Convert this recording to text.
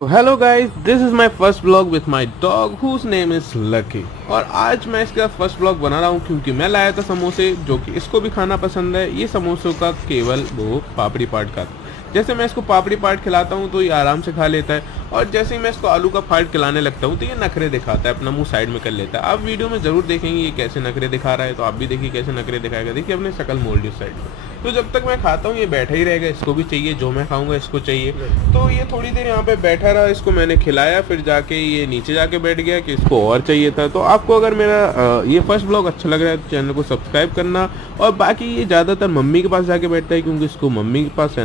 Hello guys, this is my first blog with my dog whose name is Lucky. और आज मैं इसका first blog बना रहा हूँ क्योंकि मैं लाया था समोसे जो कि इसको भी खाना पसंद है। ये समोसों का केवल वो पापड़ी पाट खाता। जैसे मैं इसको पापड़ी पाट खिलाता हूँ तो ये आराम से खा लेता है, और जैसे ही मैं इसको आलू का फाट खिलाने लगता हूँ तो ये नखरे दिखाता है, अपना मुंह साइड में कर लेता है। आप वीडियो में ज़रूर देखेंगे ये कैसे नखरे दिखा रहा है, तो आप भी देखिए कैसे नखरे दिखाएगा। देखिए अपने शकल मोड़ ली उस साइड में। तो जब तक मैं खाता हूँ ये बैठा ही रहेगा, इसको भी चाहिए जो मैं खाऊंगा इसको चाहिए। तो ये थोड़ी देर यहाँ पे बैठा रहा, इसको मैंने खिलाया, फिर जाके ये नीचे जाके बैठ गया कि इसको और चाहिए था। तो आपको अगर मेरा ये फर्स्ट ब्लॉग अच्छा लग रहा है तो चैनल को सब्सक्राइब करना। और बाकी ये ज़्यादातर मम्मी के पास जाके बैठता है क्योंकि इसको मम्मी के पास है ना